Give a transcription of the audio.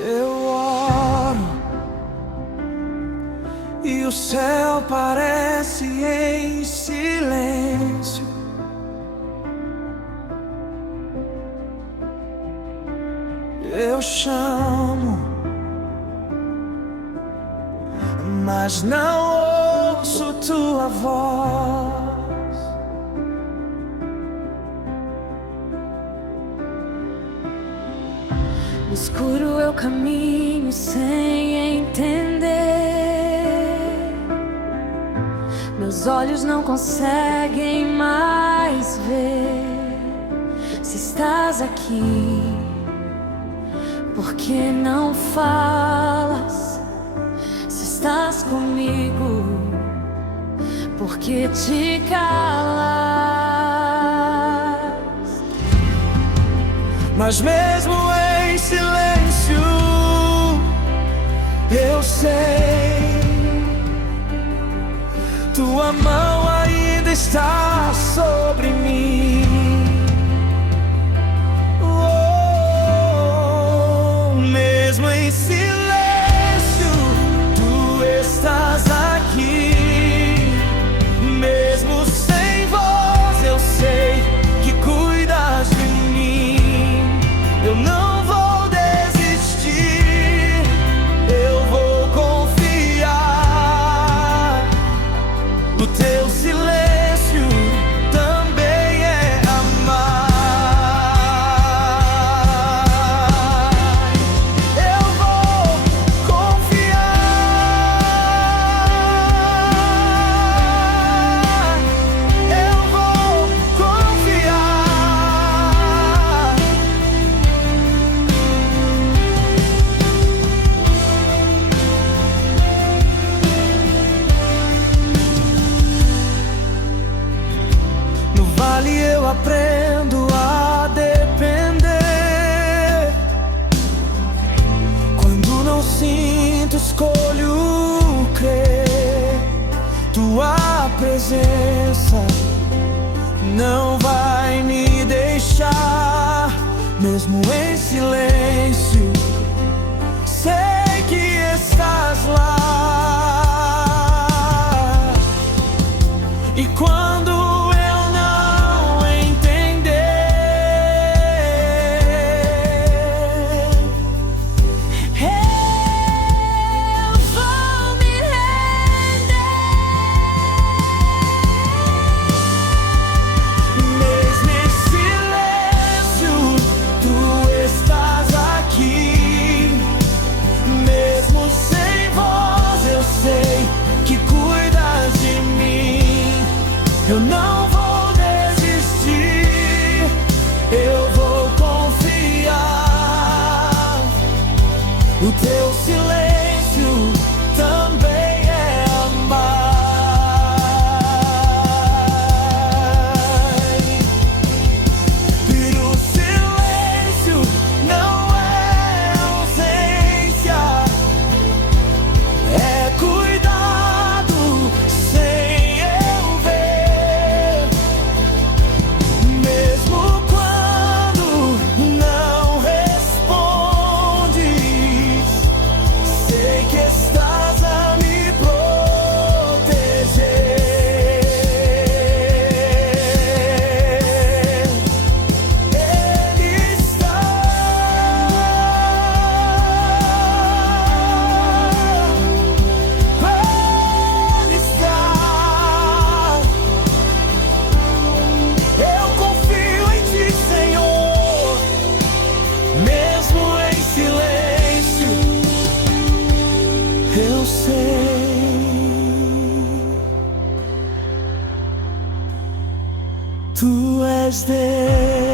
Eu oro e o céu parece em silêncio. Eu chamo, mas não ouço tua voz. No escuro eu caminho sem entender. Meus olhos não conseguem mais ver. Se estás aqui, por que não falas? Se estás comigo, por que te calas? Mas mesmo em silêncio, eu sei, tua mão ainda está sobre mim. Oh, mesmo em silêncio, tu estás aqui. Mesmo sem voz, eu sei que cuidas de mim. Eu não vou desistir, eu vou confiar. O teu silêncio também é amar. Eu vou confiar. Eu vou confiar. No vale eu aprendo a depender. Quando não sinto, escolho crer. Tua presença não vai me deixar. Mesmo em silêncio, sei que estás lá. E quando eu não entender, Eu vou me render. mesmo em silêncio, tu estás aqui. Mesmo sem voz, eu sei que cuidas de mim. Eu não vou desistir, eu vou confiar. O teu silêncio também é amar. E o silêncio não é ausência, é cuidado sem eu ver. Mesmo quando não respondes, sei que estás a me proteger. Ele está. Ele está. Eu confio em ti, Senhor. Mesmo em silêncio, eu sei, tu és Deus.